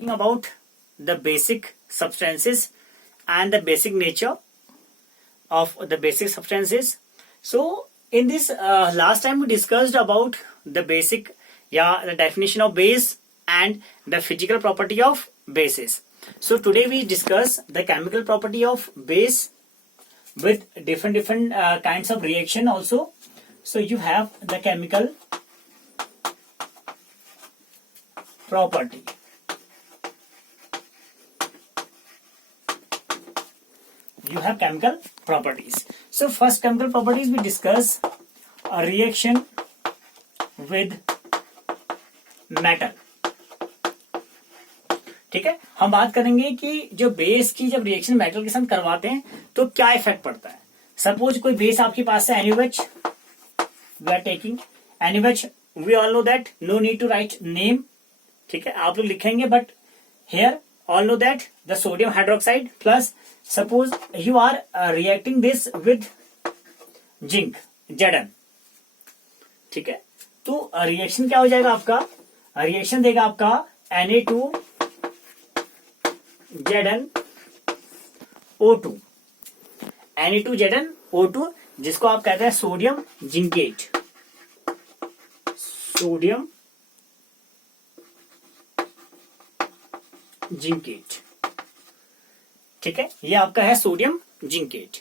Talking about the basic substances and the basic nature of the basic substances. So in this last time we discussed about the basic, the definition of base and the physical property of bases. So today we discuss the chemical property of base with different kinds of reaction also. So you have the chemical property. You have chemical properties. So first chemical properties we discuss a reaction with metal. ठीक है, हम बात करेंगे कि जो base की जब reaction metal के साथ करवाते हैं तो क्या इफेक्ट पड़ता है. सपोज कोई बेस आपके पास है NaOH, we are taking NaOH, we all know that no need to write name. ठीक है, आप लोग लिखेंगे but here all know that the sodium hydroxide plus suppose you are reacting this with zinc Zn. ठीक है, तो reaction क्या हो जाएगा आपका, रिएक्शन देगा आपका Na2ZnO2, Na2ZnO2 जिसको आप कहते हैं सोडियम जिंकेट. Sodium zincate. ठीक है, ये आपका है सोडियम जिंकेट.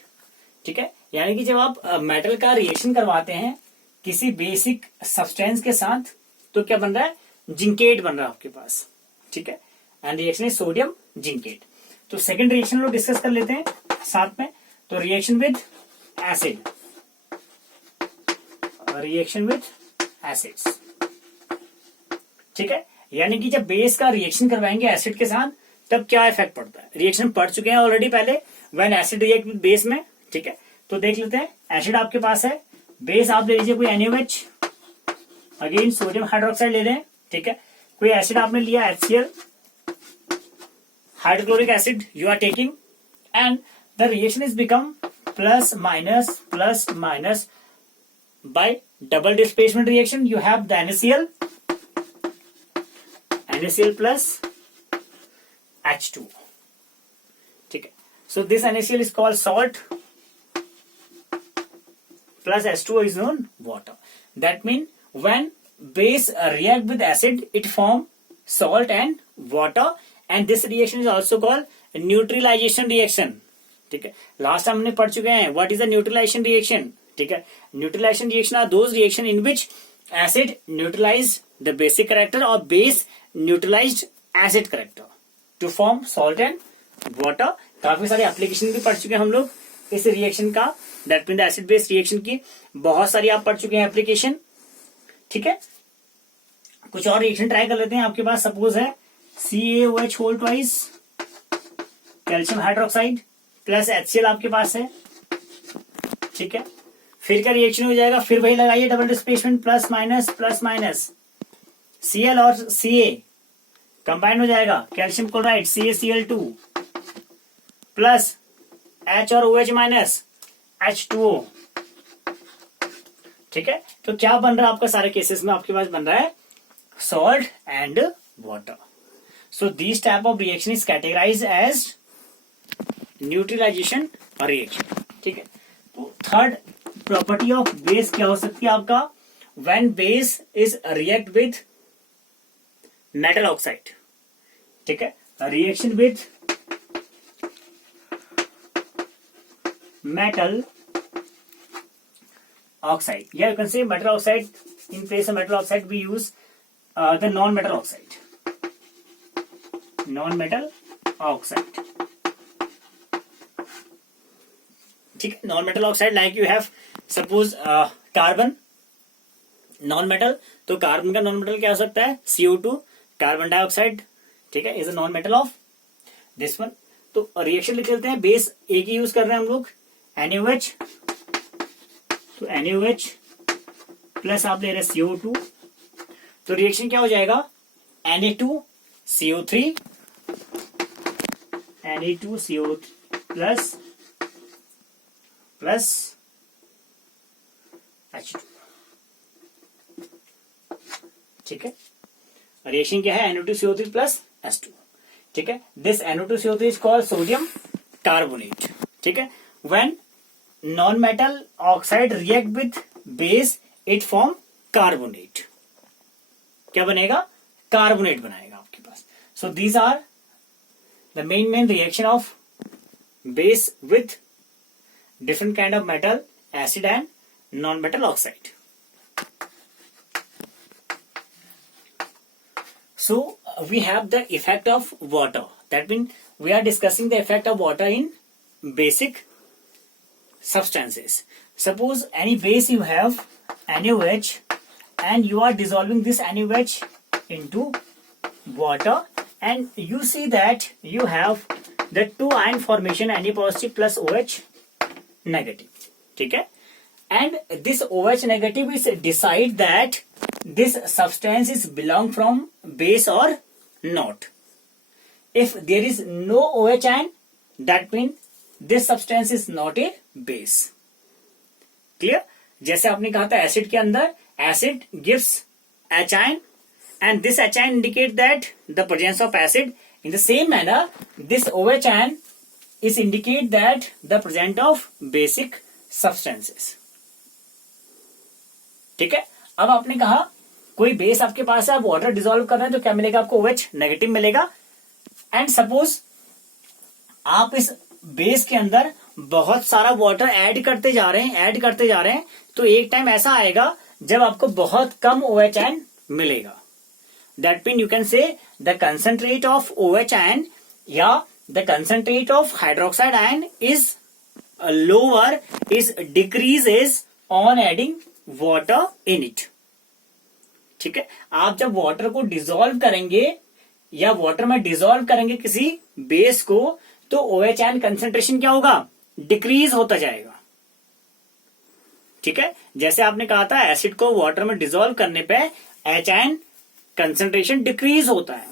ठीक है, यानी कि जब आप मेटल का रिएक्शन करवाते हैं किसी बेसिक सब्सटेंस के साथ तो क्या बन रहा है, जिंकेट बन रहा है आपके पास. ठीक है, and reaction is sodium zincate. तो सेकंड रिएक्शन लोग डिस्कस कर लेते हैं साथ में. तो reaction with acid, reaction with acids. ठीक है, यानी कि जब बेस का रिएक्शन करवाएंगे एसिड के साथ तब क्या इफेक्ट पड़ता है. रिएक्शन पढ़ चुके हैं ऑलरेडी पहले, when acid react with base में. ठीक है, तो देख लेते हैं. एसिड आपके पास है, बेस आप ले लीजिए कोई NaOH, अगेन सोडियम हाइड्रोक्साइड ले लें. ठीक है, कोई एसिड आपने लिया HCl, hydrochloric acid you are taking, and the reaction is become plus minus by double displacement reaction. You have the NaCl plus H2. ठीक है, so this NaCl is called salt plus H2O is known water. That means when base react with acid it form salt and water, and this reaction is also called neutralization reaction. ठीक है, last time हमने पढ़ चुके हैं what is the neutralisation reaction. ठीक है, neutralisation reaction are those reaction in which acid neutralize the basic character or base neutralized acid character to form salt and water. काफी सारे एप्लीकेशन भी पढ़ चुके हैं हम लोग इस रिएक्शन का, that mean the acid base reaction की बहुत सारी आप पढ़ चुके हैं एप्लीकेशन. ठीक है, कुछ और रिएक्शन ट्राई कर लेते हैं. आपके पास सपोज है CaOH whole twice calcium hydroxide plus HCl आपके पास है. ठीक है, फिर क्या रिएक्शन हो जाएगा, फिर वही लगाइए double displacement plus minus Cl और Ca कंबाइन हो जाएगा, calcium chloride CaCl2 plus H और OH माइनस H2O. ठीक है, तो क्या बन रहा है आपका सारे केसेस में आपके पास बन रहा है salt and water. So this type of reaction is categorise as neutralisation reaction. ठीक है, तो थर्ड प्रॉपर्टी ऑफ बेस क्या हो सकती है आपका, when base is react with metal oxide. ठीक है, रिएक्शन विथ मेटल ऑक्साइड, या you can say metal oxide. In place of metal oxide we use the non metal oxide. ठीक है, non metal oxide like you have suppose carbon non metal, तो carbon का non metal क्या हो सकता है CO2, carbon dioxide. ठीक है, is a non metal of this one. तो रिएक्शन लिख लेते हैं. बेस एक ही यूज कर रहे हैं हम लोग NaOH, तो NaOH प्लस आप ले रहे हैं CO2, तो रिएक्शन क्या हो जाएगा Na2CO3 प्लस H2. ठीक है, रिएक्शन क्या है NO2CO3 प्लस H2. ठीक है, this NO2CO3 is called sodium carbonate. ठीक है, when non metal oxide react with base it form carbonate. क्या बनेगा? कार्बोनेट बनाएगा आपके पास। So these are the main reaction of base with different kind of metal, acid and non-metal oxide. So we have the effect of water. That means we are discussing the effect of water in basic substances. Suppose any base you have NaOH and you are dissolving this NaOH into water and you see that you have the two ion formation Na positive plus OH negative. ठीक है, and this OH negative is decide that this substance is belong from base or not. If there is no OH ion, that means this substance is not a base. Clear? जैसे आपने कहा था acid के अंदर acid gives H ion and this H ion indicate that the presence of acid. In the same manner, this OH ion is indicate that the presence of basic substances. ठीक है, अब आपने कहा कोई बेस आपके पास है, आप वाटर डिसॉल्व कर रहे हैं तो क्या मिलेगा आपको? OH नेगेटिव मिलेगा। एंड सपोज आप इस बेस के अंदर बहुत सारा वाटर ऐड करते जा रहे हैं तो एक टाइम ऐसा आएगा जब आपको बहुत कम OH ion मिलेगा। दैट मीन यू कैन से the concentrate of OH ion या the concentrate of hydroxide ion is lower, is decreases on adding water in it. ठीक है, आप जब वाटर को डिसॉल्व करेंगे या वाटर में डिसॉल्व करेंगे किसी बेस को तो OH ion कंसेंट्रेशन क्या होगा? डिक्रीज होता जाएगा। ठीक है, जैसे आपने कहा था एसिड को वाटर में डिसॉल्व करने पे H ion कंसेंट्रेशन डिक्रीज होता है।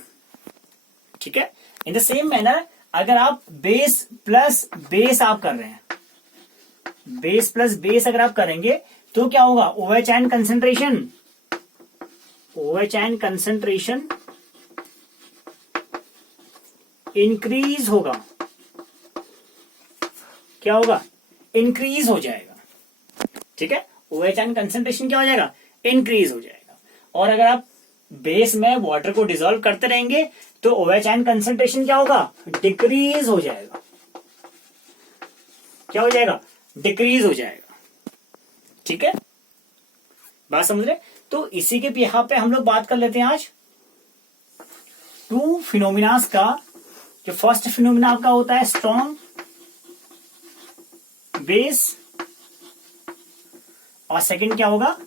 ठीक है, इन द सेम मैनर अगर आप बेस प्लस बेस आप कर रहे हैं, बेस प्लस बेस अगर आप करेंगे तो क्या होगा? OH ion कंसेंट्रेशन इंक्रीज होगा। क्या होगा? इंक्रीज हो जाएगा। ठीक है, OH ion कंसेंट्रेशन क्या हो जाएगा? इंक्रीज हो जाएगा। और अगर आप बेस में वाटर को डिसॉल्व करते रहेंगे तो OH ion कंसेंट्रेशन क्या होगा? डिक्रीज हो जाएगा। क्या हो जाएगा? डिक्रीज हो जाएगा। ठीक है, बात समझ रहे? तो इसी के यहां पे हम लोग बात कर लेते हैं आज टू फिनोमिनास का। जो फर्स्ट फिनोमिना आपका होता है स्ट्रॉन्ग बेस और सेकंड क्या होगा?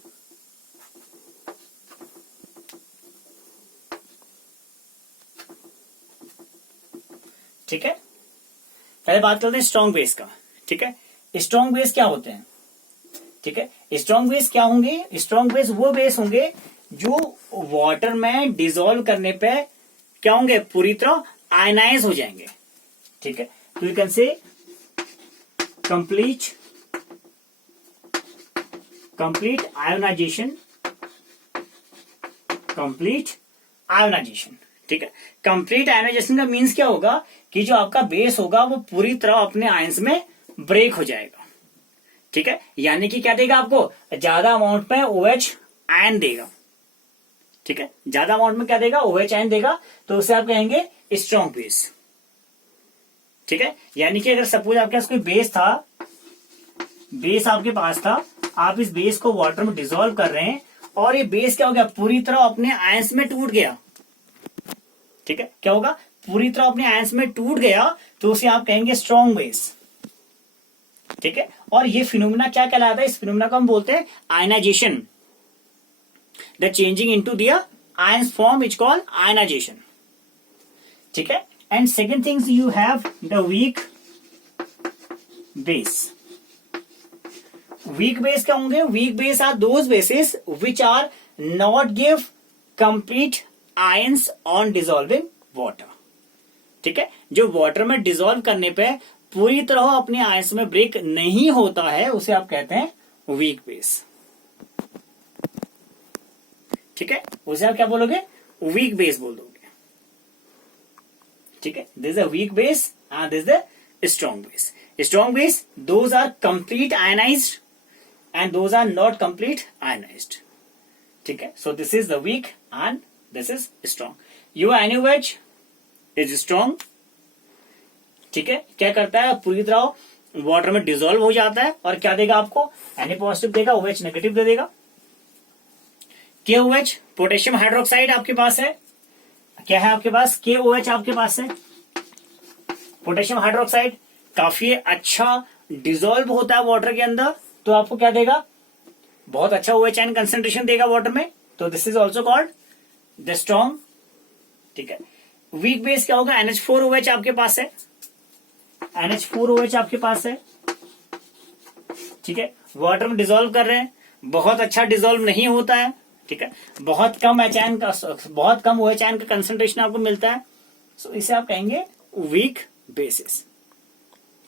ठीक है, पहले बात करते हैं स्ट्रॉन्ग बेस का। ठीक है, स्ट्रॉन्ग बेस क्या होते हैं? ठीक है, स्ट्रॉन्ग बेस क्या होंगे? स्ट्रॉन्ग बेस वो बेस होंगे जो वाटर में डिसॉल्व करने पे क्या होंगे? पूरी तरह आयनाइज हो जाएंगे। ठीक है, तो you can say complete ionisation. ठीक है, कंप्लीट आयोनाइजेशन का मीन्स क्या होगा कि जो आपका बेस होगा वो पूरी तरह अपने आयंस में ब्रेक हो जाएगा। ठीक है, यानी कि क्या देगा आपको? ज्यादा अमाउंट में OH आयन देगा। ठीक है, ज्यादा अमाउंट में क्या देगा? OH आयन देगा, तो उसे आप कहेंगे स्ट्रॉन्ग बेस। ठीक है, यानी कि अगर सपोज आपके पास कोई बेस था, बेस आपके पास था, आप इस बेस को वाटर में डिसॉल्व कर रहे हैं और ये बेस क्या हो गया? पूरी तरह अपने आयंस में टूट गया। ठीक है, क्या होगा? पूरी तरह अपने आयंस में टूट गया तो उसे आप कहेंगे स्ट्रॉन्ग बेस। ठीक है, और ये फिनोमिना क्या कहलाता है? इस फिनोमिना को हम बोलते हैं ionisation. The changing into the ions form is called ionisation. ठीक है, and second things you have the weak base. Weak base क्या होंगे? Weak base are those bases which are not give complete ions on dissolving water. ठीक है, जो water में dissolve करने पे पूरी तरह अपने आयंस में ब्रेक नहीं होता है उसे आप कहते हैं वीक बेस। ठीक है, उसे आप क्या बोलोगे? वीक बेस बोल दोगे। ठीक है, this is a weak base and this is the strong base. Strong base, those are complete ionised and those are not complete ionised. ठीक है, so this is the weak and this is strong. Your NaOH is strong. ठीक है, क्या करता है, पूरी तरह water में डिसॉल्व हो जाता है और क्या देगा आपको, Na पॉजिटिव देगा, OH नेगेटिव दे देगा. KOH पोटेशियम हाइड्रोक्साइड आपके पास है. क्या है आपके पास, KOH आपके पास है, पोटेशियम हाइड्रोक्साइड. काफी अच्छा डिसॉल्व होता है वाटर के अंदर, तो आपको क्या देगा, बहुत अच्छा OH कंसेंट्रेशन देगा वाटर में. तो this is also called the strong. ठीक है, वीक बेस क्या होगा, NH4OH आपके पास है. NH4OH आपके पास है. ठीक है, वाटर में डिसॉल्व कर रहे हैं, बहुत अच्छा डिसॉल्व नहीं होता है. ठीक है, बहुत कम HN का, बहुत कम OH का कंसेंट्रेशन आपको मिलता है. सो इसे आप कहेंगे वीक बेसिस.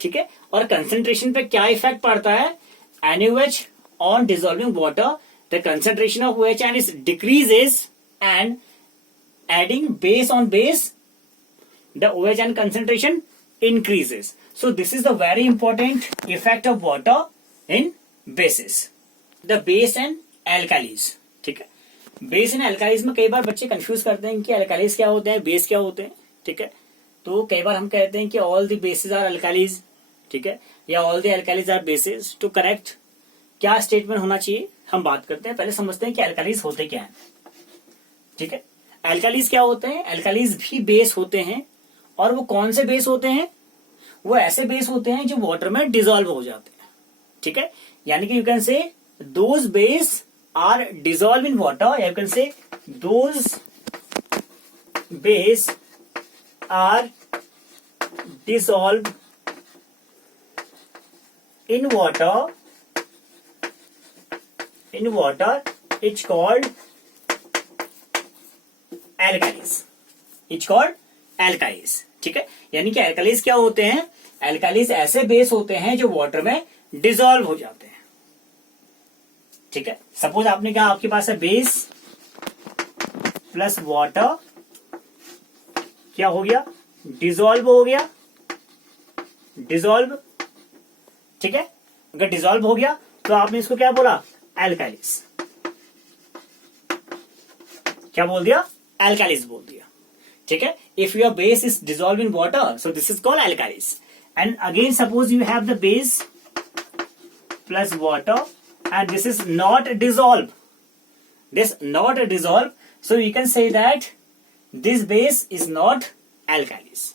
ठीक है, और कंसेंट्रेशन पे क्या इफेक्ट पड़ता है, NaOH on dissolving water, the concentration of OH is decreases, and adding base on base, the OH concentration increases. So this is the very important effect of water in bases. The base and alkalis. ठीक है, base and एल्कालीज में कई बार बच्चे confuse करते हैं कि एल्कालीज क्या होते हैं, बेस क्या होते हैं. ठीक है, तो कई बार हम कहते हैं कि all the bases are alkalis. ठीक है, या all the alkalis are bases. To correct क्या स्टेटमेंट होना चाहिए, हम बात करते हैं. पहले समझते हैं कि एल्कालीज होते क्या है. ठीक है, एल्कालीज क्या होते हैं, एल्कालीज भी बेस होते हैं. और वो कौन से बेस होते हैं, वो ऐसे बेस होते हैं जो वाटर में डिसॉल्व हो जाते हैं. ठीक है, यानी कि you can say those base are dissolve in water, you can say those base are dissolve in water, it's called alkalis. It's called alkalis. ठीक है, यानी कि alkalis क्या होते हैं, alkalis ऐसे बेस होते हैं जो वाटर में डिसॉल्व हो जाते हैं. ठीक है, सपोज आपने कहा आपके पास है बेस प्लस वाटर, क्या हो गया, डिसॉल्व हो गया, डिसॉल्व. ठीक है, अगर डिसॉल्व हो गया तो आपने इसको क्या बोला, एल्कालिस. क्या बोल दिया, एल्कालिस बोल दिया. ठीक है, if your base is dissolve in water, so this is called alkalis. And again suppose you have the base plus water and this is not dissolve, this not dissolve, so you can say that this base is not alkalis.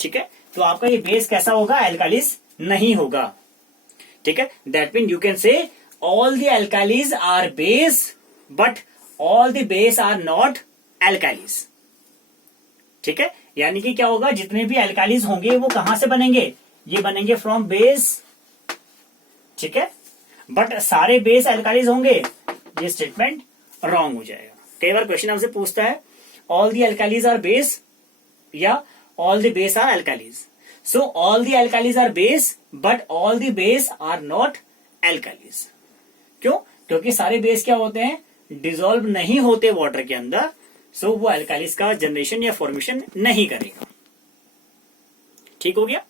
ठीक है, तो आपका ये base कैसा होगा, एल्कालिस नहीं होगा. ठीक है, that mean you can say all the alkalis are base but all the base are not alkalis. ठीक है, यानी कि क्या होगा, जितने भी एल्कालीज होंगे वो कहां से बनेंगे, ये बनेंगे फ्रॉम बेस. ठीक है, बट सारे बेस एल्कालीज होंगे, ये स्टेटमेंट रॉन्ग हो जाएगा. कई बार क्वेश्चन आपसे पूछता है all the alkalis are base या all the base are alkalis. So all the alkalis are base, but all the base are not alkalis. क्यों, क्योंकि सारे बेस क्या होते हैं, डिसॉल्व नहीं होते वाटर के अंदर. सो वो एल्कालिस का जनरेशन या फॉर्मेशन नहीं करेगा. ठीक हो गया,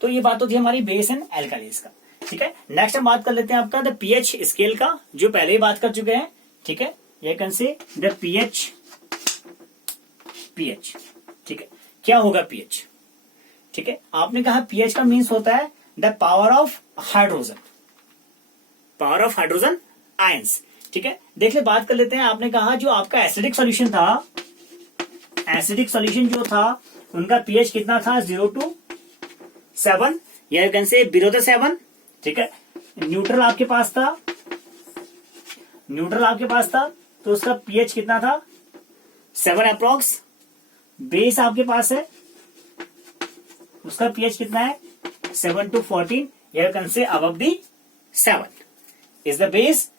तो ये बात होती है हमारी बेस एंड एल्कालिस का. ठीक है, नेक्स्ट हम बात कर लेते हैं आपका द पीएच स्केल का, जो पहले ही बात कर चुके हैं. ठीक है, ये कैन से द पीएच. ठीक है, क्या होगा पीएच. ठीक है, आपने कहा पीएच का मीन्स होता है the power of hydrogen, power of hydrogen ions. ठीक है, देख ले, बात कर लेते हैं. आपने कहा जो आपका एसिडिक सॉल्यूशन था, एसिडिक सॉल्यूशन जो था उनका पीएच कितना था, 0 to 7, या यू कैन से बिलो द 7. ठीक है, न्यूट्रल आपके पास था, न्यूट्रल आपके पास था तो उसका पीएच कितना था, 7 अप्रॉक्स. बेस आपके पास है, उसका पीएच कितना है, 7 to 14, या you can say above the 7 is the base,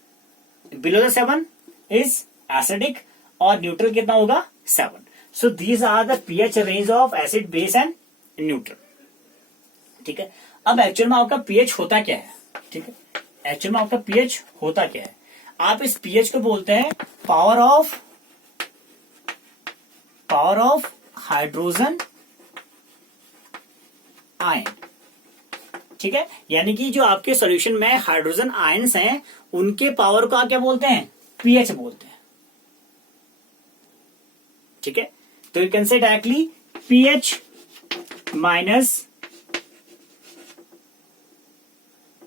below the 7 is acidic, और न्यूट्रल कितना होगा, 7. So these are the pH range of acid, base and neutral. ठीक है, अब एक्चुअल में आपका पीएच होता क्या है. ठीक है, एक्चुअल में आपका पीएच होता क्या है, आप इस पीएच को बोलते हैं पावर ऑफ हाइड्रोजन आयन। ठीक है, यानी कि जो आपके सॉल्यूशन में हाइड्रोजन आयंस हैं उनके पावर को क्या बोलते हैं, पीएच बोलते हैं। ठीक है, तो यू कैन से directly pH minus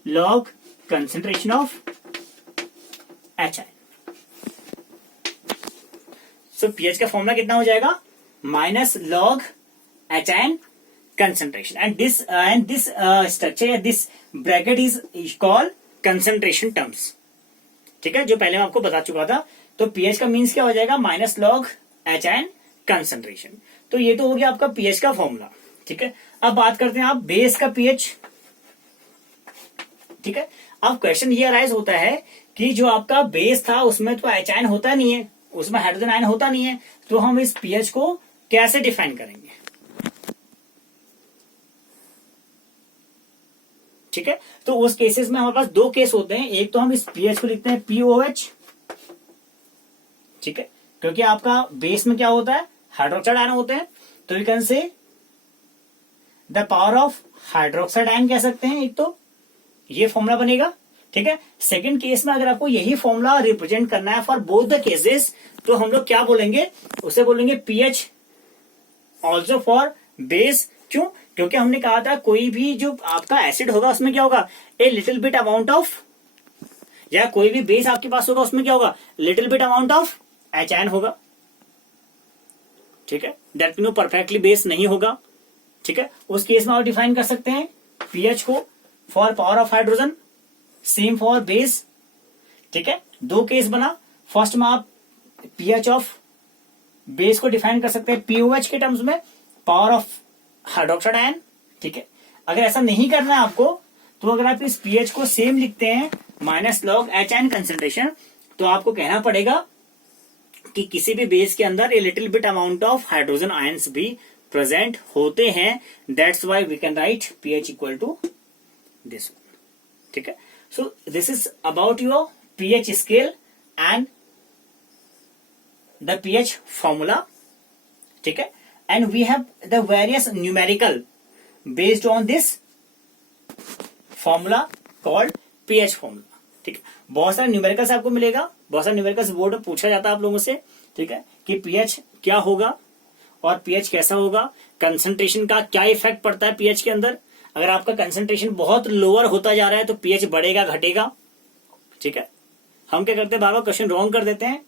log concentration of HI। So pH का फॉर्मूला कितना हो जाएगा, minus log HI concentration and this structure, this bracket is called concentration terms। ठीक है, जो पहले मैं आपको बता चुका था। तो पीएच का मीन्स क्या हो जाएगा, माइनस log HI concentration। तो ये तो हो गया आपका पीएच का फॉर्मूला। ठीक है, अब बात करते हैं आप बेस का पीएच। ठीक है, अब क्वेश्चन ये अराइज होता है कि जो आपका बेस था उसमें तो एच आयन होता नहीं है, उसमें हाइड्रोजन आयन होता नहीं है, तो हम इस पीएच को कैसे डिफाइन करेंगे। ठीक है, तो उस केसेस में हमारे पास दो केस होते हैं। एक तो हम इस पीएच को लिखते हैं पीओएच। ठीक है, क्योंकि आपका बेस में क्या होता है, हाइड्रोक्साइड आयन होते हैं, तो यू कैन से the power of hydroxide ion कह सकते हैं, एक तो ये फॉर्मूला बनेगा। ठीक है, सेकंड केस में अगर आपको यही फॉर्मूला रिप्रेजेंट करना है फॉर बोथ द केसेस, तो हम लोग क्या बोलेंगे, उसे बोलेंगे पीएच ऑल्सो फॉर बेस। क्यों, क्योंकि हमने कहा था कोई भी जो आपका एसिड होगा उसमें क्या होगा, ए लिटिल बिट अमाउंट ऑफ, या कोई भी बेस आपके पास होगा उसमें क्या होगा, little bit amount of H ion होगा। ठीक है, दैट मीन परफेक्टली बेस नहीं होगा। ठीक है, उस केस में आप डिफाइन कर सकते हैं पीएच को for power of hydrogen, same for base. ठीक है, दो केस बना। फर्स्ट में आप पीएच ऑफ बेस को डिफाइन कर सकते हैं पीओएच के टर्म्स में, पावर ऑफ हाइड्रोक्साइड आयन। ठीक है, अगर ऐसा नहीं करना है आपको, तो अगर आप इस पीएच को सेम लिखते हैं minus log H ion concentration, तो आपको कहना पड़ेगा कि किसी भी बेस के अंदर a little bit amount of hydrogen ions भी प्रेजेंट होते हैं। That's why we can write pH equal to this one। ठीक है, so this is about your pH scale and the pH formula। ठीक है, and we have the various numerical based on this formula called pH formula। ठीक है, बहुत सारे numericals आपको मिलेगा, बहुत सारे न्यूमेरिकल्स बोर्ड में पूछा जाता है आप लोगों से। ठीक है, कि पीएच क्या होगा और पीएच कैसा होगा, कंसंट्रेशन का क्या इफेक्ट पड़ता है पीएच के अंदर। अगर आपका कंसंट्रेशन बहुत लोअर होता जा रहा है तो पीएच बढ़ेगा घटेगा। ठीक है, हम क्या करते हैं, बार बार क्वेश्चन रॉन्ग कर देते हैं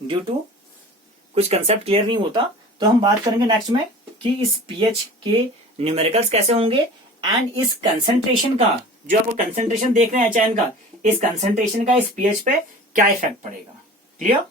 ड्यू टू कुछ कंसेप्ट क्लियर नहीं होता। तो हम बात करेंगे नेक्स्ट में कि इस पीएच के न्यूमेरिकल्स कैसे होंगे एंड इस कंसंट्रेशन का, जो आपको कंसंट्रेशन देख रहे हैं एच आयन का, इस कंसंट्रेशन का इस पीएच पे क्या इफेक्ट पड़ेगा। क्लियर।